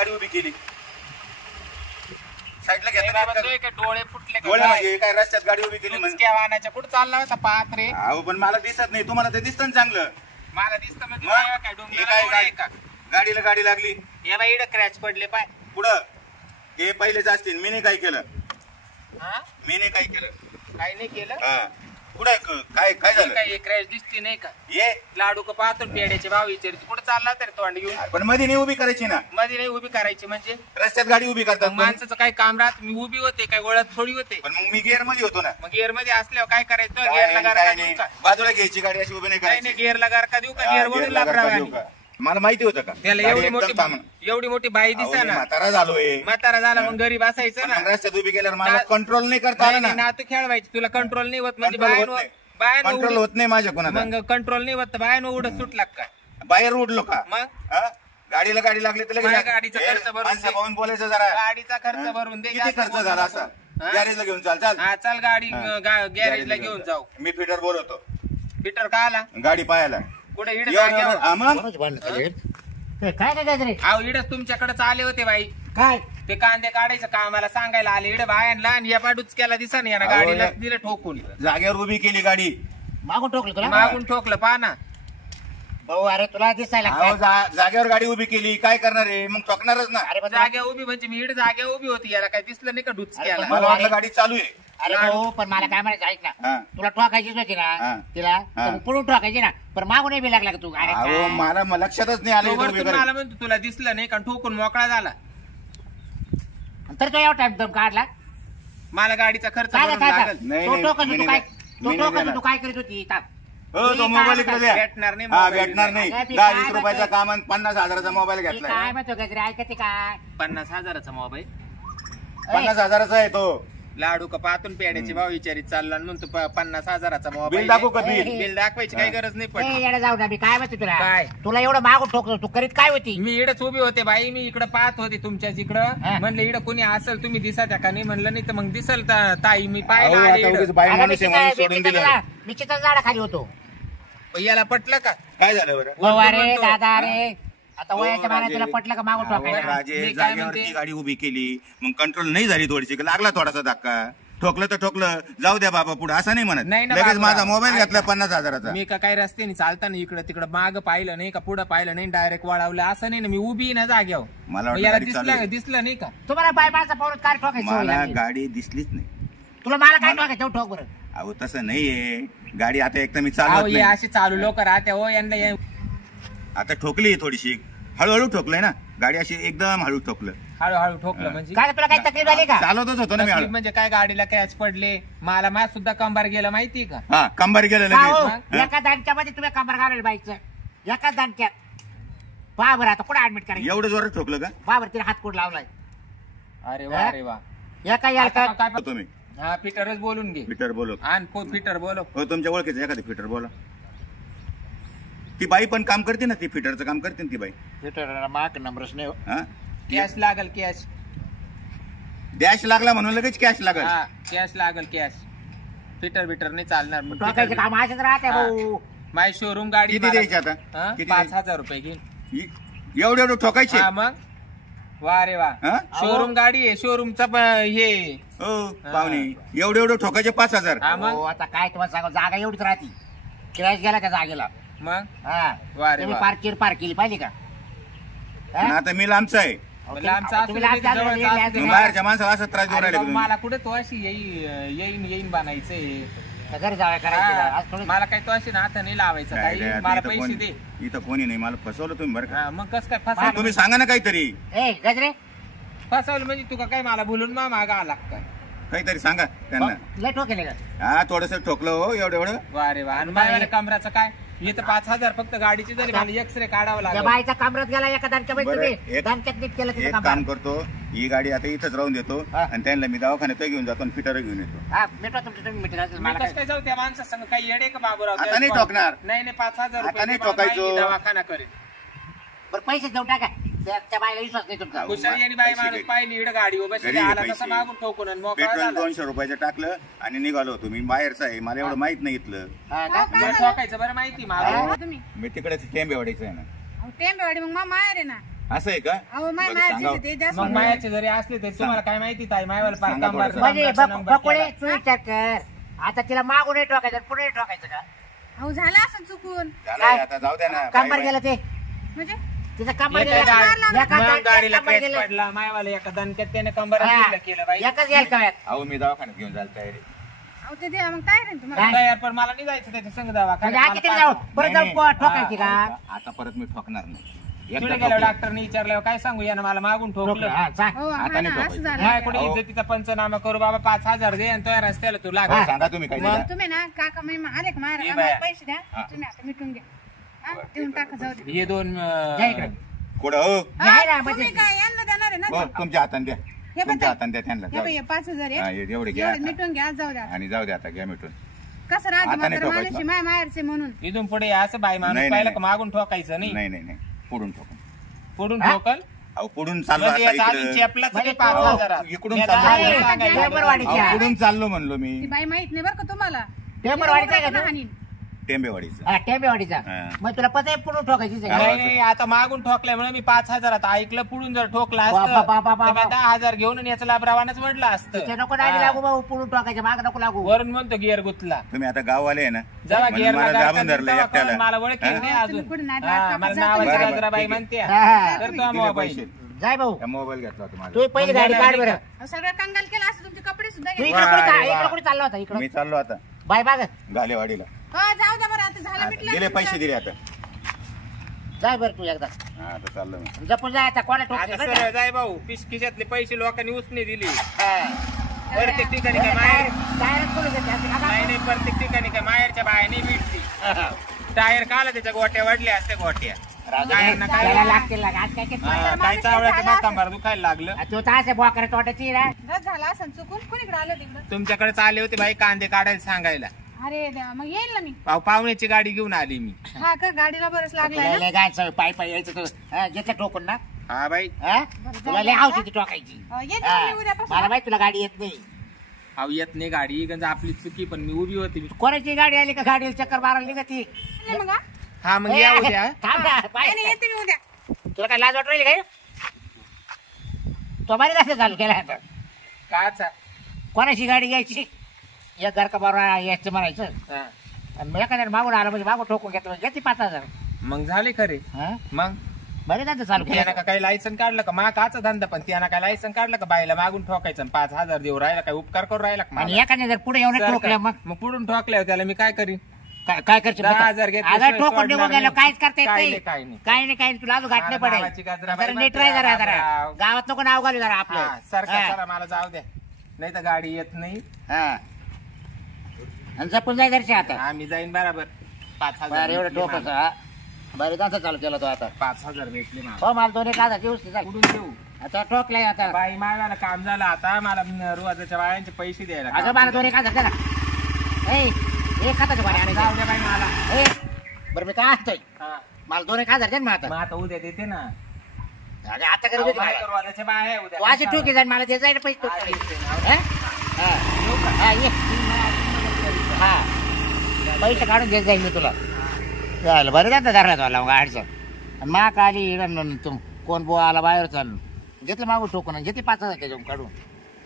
गाडी उभी केली साईडला घेतला डोळे फुटले डोळे म्हणजे काय रस्त्यात गाडी उभी केली म्हणजे वाहनाच्या कुठं चालला होता पाहत रे अहो पण मला दिसत नाही तुम्हाला ते दिसतं चांगलं मला दिसतं म्हणजे काय गाडीला गाडी लागली हे बाई इकडे क्रॅच पडले पाय पुढं हे पहिलेच असतील मी नाही काय केलं मी नाही काय केलं काही नाही केलं पुढे काय काय झालं काय क्रॅश दिसती नाही का ये लाडू का पाहतो पेड्याचे भाव विचारते कुठं चालला तरी तोंड घेऊन पण मध्ये नाही उभी करायची ना मध्ये नाही उभी करायची म्हणजे रस्त्यात गाडी उभी करतात माणसाचं काय काम राहत मी उभी होते काय ओळख थोडी होते पण मग मी गिअर मध्ये होतो ना मग गिअर मध्ये असल्यावर काय करायचं गिअरला गारका देऊ का बाजूला घ्यायची गाडी अशी उभी नाही करायची गिअरला गारका देऊ का गिअर वरून लापरावा मला माहिती होतं का त्याला एवढी मोठी बाई दिसा ना म्हातारा झालोय म्हातारा झाला मग गरीब असायचं ना रस्त्यात उभी केल्यावर मला कंट्रोल नाही करता आला ना तू खेळवायची तुला कंट्रोल नाही होत म्हणजे कंट्रोल होत नाही माझ्या कोणाला मग कंट्रोल नाही होत बाहेर उडत सुटला काय बाहेर उडलो का मग गाडीला गाडी लागली तर गाडीचा खर्च भरून बोलायचं जरा गाडीचा खर्च भरून दे किती खर्च झाला असा गॅरेजला घेऊन चाल चाल हा चाल गाडी गॅरेजला घेऊन जाऊ मी फिटर बोलवतो फिटर का आला गाडी पाहायला कुठे इड काय इडच तुमच्याकडेच आले होते बाई काय ते कांदे काढायचं कामाला सांगायला आले इड बायांना आणि या पाडूचक्याला दिसा ना गाडीला दिलं ठोकून जागेवर उभी केली गाडी मागून ठोकलं तुला मागून ठोकलं पहा ना भाऊ अरे तुला दिसायला जागेवर गाडी उभी केली काय करणार आहे मग ठोकणारच ना अरे जाग्या उभी म्हणजे मी इड जाग्या उभी होती याला काय दिसलं नाही का डुचक्याला मला वाटलं गाडी चालू आहे अरे भाऊ पण मला काय म्हणायचं ऐक ना तुला ठोकायचीच होती ना तिला पुढून ठोकायची ना पण मागून बी लागला का तू अरे मला लक्षातच नाही आलं मला म्हणतो तुला दिसलं नाही का ठोकून मोकळा झाला तर तो एवढा टाइम दम काढला मला गाडीचा खर्च तू काय करीत होती तो मोबाईल इकडे द्या भेटणार नाही भेटणार नाही 10-20 रुपयाचा काम 50,000चा मोबाईल घेतला काय म्हणतो गजरे ऐकते काय 50,000चा मोबाईल 50,000चा आहे तो लाडू का पातून पेड्याचे भाव विचारित चालला म्हणतो 50,000चा मोबाईल बिल दाखवू का बिल दाखवायची काही गरज नाही पडली जाऊ ना मी काय म्हणतो तुला काय तुला एवढं मागून ठोकतो तू करीत काय होती मी इकडे उभी होते बाई मी इकडे पाहत होते तुमच्याच इकडं म्हणलं इकडं कोणी असेल तुम्ही दिसाच्या का नाही म्हणलं नाही तर मग दिसल ताई मी पाहिलं मी चिता झाडाखाली होतो याला पटलं का काय झालं बरं अरे दादा अरे आता वयाच्या मानाने तुला पटलं का मागून राजे जागेवरती गाडी उभी केली मग कंट्रोल नाही झाली थोडीशी लागला थोडासा धक्का ठोकलं तर ठोकलं जाऊ द्या बाबा पुढे असं नाही म्हणत लगेच माझा मोबाईल घेतला 50,000चा मी काय रस्त्याने चालताना इकडे तिकडे माग पाहिलं नाही का पुढे पाहिलं नाही डायरेक्ट वळवलं असं नाही ना मी उभी ना जाग्यावर मला याला दिसलं नाही का तुम्हाला बाय माझा पाऊल काय ठोकायचं मला गाडी दिसलीच नाही तुला मला काय ठोकायचं ठोक बरं अहो तसं नाहीये गाडी आता एक तर मी चालू असे चालू लोक राहते हो यांना आता ठोकली थोडीशी हळूहळू ठोकलंय ना गाडी अशी एकदम हळू ठोकलं हळूहळू ठोकलं म्हणजे काय तुला काही तकलीफ झाली का चालवतच होतो ना मी म्हणजे काय गाडीला क्रॅच पडले मला सुद्धा कंबार गेलं माहितीये का हा कंबार गेलं लगेच एका दांडक्यामध्ये तुम्ही कंबार घालायला बाईकचं एका दांडक्यात पहा बरं आता कुठे ऍडमिट करायचं एवढं जोरात ठोकलं का पहा बरं तिने हात कुठं लावलाय अरे वा अरे वा एका याला तुम्ही हा फिटरच बोलून घे फिटर बोलो फिटर बोलो हो तुमच्या ओळखीचं एखादी फिटर बोला ती बाई पण काम करते ना ती फिटरचं काम करते ना ती बाई फिटर माग नंबरच नाही कॅश लागल कॅश डॅश लागला म्हणून लगेच कॅश लागल कॅश लागल कॅश फिटर नाही चालणार ठोकायचं काम असंच राहते भाऊ माझी शोरूम गाडी किती द्यायची आता 5,000 रुपये घेईन एवढं ठोकायचे मग वा रे वा शोरूम गाडी आहे शोरूमचा हे हो पाहुणे एवढं ठोकायचे 5,000 आता काय तुम्हाला सांगू जागा एवढीच राहते क्रॅश गेला त्या जागेला मग तुम्ही पार्क केली पाहिजे का आता मी लांबचा आहे बाहेरच्या माणसाला असं त्रास देऊन राहिले मला कुठे तो अशी येईन बनायचंय घरी जावं करायचं मला काही तो अशी ना आता नाही लावायचं काही मला पैसे दे इथं कोणी नाही मला फसवलं तुम्ही बरं का मग कसं काय फसवलं तुम्ही सांगा ना काहीतरी गजरे फसवलं म्हणजे तुका काय मला बोलून मागा आला काय काहीतरी सांगा त्यांना लय ठोकेले का हा थोडस ठोकलं हो एवढं वा रे वा आणि माझ्या कमराचं काय इथं 5,000 फक्त गाडीची झाली मला एक्सरे काढावं लागेल बाईचा कमरात गेला एका दांडक्यात नीट केलं एक काम करतो ही गाडी आता इथंच राहून देतो आणि त्यांना मी दवाखान्यात घेऊन जातो आणि फिटर घेऊन येतो मला काय जाऊ त्या माणसासंग काही येडे का बाबूराव आता नाही ठोकणार नाही 5,000 आता नाही ठोकायचो दवाखाना करेल बरं पैसे देऊन टाका त्या बाईला विश्वास नाही तुमचा हुशारी आणि बाई माणूस पाहिली इकडे गाडी बसली आला तसं मागून ठोकून पेट्रोल 200 रुपयाचं टाकलं आणि निघालो तुम्ही बाहेरचं आहे मला एवढं माहित नाही इथलं ठोकायचं बरं माहिती मला मी तिकडेच टेंबेवाडीचं आहे ना टेंबेवाडी मग माहेर आहे ना असं आहे का अहो माय बरं, सांगा. मायाचे ते द्या मग सोडून. मायाचे जरी असले तरी तुम्हाला काय माहिती ताई मायवाला पार सांगा कामगार थोडंसं. म्हणजे कामगारचा नंबर बकुळे केला. तू विचार कर आता तिला मागून ठोकायचं पुढे ठोकायचं का अहो झालं असं चुकून झालंय, आता जाऊ द्या ना कंबर बाई, गेलं ते म्हणजे तिचं कंबर एका गेलं मग गाडीला कंबर क्रॅच गेलं पडला मायवाला एका दणक्यात त्याने कंबर हा. केलं बाई एकच यायला कव्यात अहो मी दवाखान्यात घेऊन जायला तयारी अहो ते द्या मग काय रे तुम्हाला काय? तयार पण मला नाही जायचं त्याच्या संग दावा म्हणजे आधी तिला जाऊ परत जाऊ ठोकायची का आता परत मी ठोकणार नाही तिकडे एकदा गेलो ठोकलं. डॉक्टरने विचारल्यावर काय सांगू यानं मला मागून ठोकलं हा, सांग. हो हा आता ना नाही असं ठोकायचं. झालं माझ्याकडे इज्जतीचा पंचनामा करू बाबा 5,000 दे आणि तो रस्त्याला तू लाग हो, सांगा तुम्ही काय दिलं? तुम्ही ना काका मी आले का ये मला बाया. पैसे द्या हा. तुम्ही आता मिटून घ्या हा, देऊन टाका जाऊ दे हे दोन या इकडे. कुठं हो मी आहे ना, हा, म्हणजे- तुम्ही काय यांना देणार आहे ना हो, तुमच्या हाताने द्या हे तुमच्या बघा. हाताने द्या त्यांना हे जाऊ बाई, द्या. हे 5,000 हा, आहे एवढे घ्या एवढे मिटून घ्या जाऊ द्या आणि जाऊ द्या आता घ्या मिटून कसं राहते आता नाही म्हातारं ठोकायचं. माणूस माय माहेरचे म्हणून इथून पुढे असं बाई माणूस नाही, पाहिलं नाही. का मागून ठोकायचं नाही नाही नाही नाही पुढून ठोकून पुढून हा? ठोकल अहो पुढून चाललो म्हणजे आता याचा अजून इकडं चेपलाच म्हणजे नाही 5,000. इकडून मी चाललो. आता अरे, सांगायला टेंबरवाडीची लागलो. अहो, पुढून चाललो म्हणलो मी ती बाई माहित नाही बरं का तुम्हाला टेंबरवाडीचा आहे का तू? हाणीन. टेंबेवाडीचं हा टेंबेवाडीचा हा. मग तुला पता आहे पुढून ठोकायची नाही नाही आता मागून ठोकल्यामुळे मी 5,000 आता ऐकलं पुढून जर ठोकला बाबा, बाबा, असतं तर बाबा. मी 10,000 घेऊन आणि याचं लाभरावानच वडलं असतं नको डायरी हा. लागू भाऊ पुढून ठोकायचं माग नको लागू वरून म्हणतो गिअर गुतला तुम्ही आता गाववाले आहे ना जेव्हा म्हणून गिअर मला दाबून धरलं एकट्याला मला ओळखेल नाही हा, अजून तुम्ही कुठे नाटक हा, कापत मला जाता नावाची बरं, गजराबाई ठीक आहे. म्हणते हा. तर तो दिले मोबाईल पैसे जाय भाऊ त्या मोबाईल घेतला होता माझा तू पहिली गाडी काढ बरं अहो, सगळं कंगाल केलं असं तुमचे कपडे सुद्धा तू घेतले. इकडे कुठे वा रे वा. इकडे कुठे चालला होता इकडे मी चाललो आता बाय बाग गालेवाडीला हो जाऊ द्या बरं आता झालं आता मिटलं दिले पैसे दिले आता जाय बरं तू एकदा हा आता चाललो मी जपून जाय आता कोणा आता ठोकते सरळ जाय भाऊ खिशातले पैसे लोकांनी उसने दिले प्रत्येक ठिकाणी काय माहेर नाही नाही प्रत्येक ठिकाणी काय माहेरच्या बाहेर नाही भेटती टायर काला त्याच्या गोट्या वाढल्या असत्या गोट्या टायरनं काय लागतील लाग. आज काय काय हा, काय चावळ्याचं बाकांबार दुखायला लागलं तू तर असे बोकर तोटाची ना रस झाला असं चुकून कुणीकडे आलं तिकडं तुमच्याकडे आले होते बाई कांदे काढायला सांगायला अरे देवा मग येईल ना मी पाहुण्याची गाडी घेऊन आली मी हा का गाडीला बरंच लागलाय ना काय सवय पाय पाय यायचं तू हा, घेतलं ठोकून ना हा बाई हा? तुला लय आवशी ती टोकायची येते हा. मी उद्यापासून मला माहिती तुला गाडी येत नाही अहो येत नाही गाडी गंज आपली चुकी पण मी उभी होती कोणाची गाडी आली का गाडीला चक्कर मारायला निघती नाही मग हा? हा मग या उद्या थांब ना, पाय. नाही, नाही, येते मी उद्या तुला काय लाज वाटू राहिली काय तो बरी कसं चालू केला आता काचा कोणाची गाडी घ्यायची एक घर का बरोबर यायचं म्हणायचं हा. आणि मग एखाद्या मागून आलं म्हणजे मागून ठोकून घेतलं म्हणजे घेते 5,000 मग झाले खरे हा? मग बरे जातं चालू त्यानं केलं का काही लायसन काढलं का मा काचा धंदा पण त्यानं काय लायसन काढलं का बाईला मागून ठोकायचं आणि 5,000 देऊ राहिला काय उपकार करू राहिला का आणि मला? एखाद्या जर पुढे येऊन सरकार- ठोकलं मग मग पुढून ठोकल्यावर त्याला मी काय करीन काय करशील 10,000 घेतले अगं शिवाय ठोकून सोडणार निघून गेलो नाही. काहीच करता येत काय नाही नाही, काय नाही. काही नाही काही नाही तुला अजून घाट नाही मला नावाची पडेल गजराबाई जरा म्हणते, नीट राह जरा जरा राव. गावात नको नाव घालू जरा आपलं हा, सरकार हा. चला मला जाऊ द्या नाही तर गाडी येत नाही हा. आणि जपून जाय दर्शी आता आम्ही जाईन बरोबर 5,000 बरं एवढं भेटले ठोकायचं मला. हा बरं जाता चालू केला तो आता 5,000 भेटले मला हो मला 2,000 दिवस कुठून देऊ आता ठोकलाय आता बाई मागायला काम झालं आता मला रोजाच्या बायांचे पैसे द्यायला अगं मला 2,000 द्या ना ए खाताच्या पाणी जाऊ आणायचं द्या बाई मला ए बरं मी काय आणतोय हा. मला 2,000 द्या ना मग मग आता उद्या देते ना अगं आता करत अहो, होती बाई मला. रोजाच्या बाया आहे उद्या तू अशी ठोकी जाईल मला ते जाईल पैसे हा, ठोकले. येते ना. हा? हा. हा, ये. हा. पैसे काढून देत जाईल मी तुला चालेल बरं जातं धरला तुला मग अडचण माक आली तुम कोण बुवा आला बाहेर चालून घेतलं मागून ठोकून घेते 5,000 त्याच्यावर काढून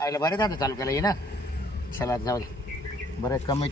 आयला बरं जातं चालू केलं ये ना चला जाऊ दे बरं कमी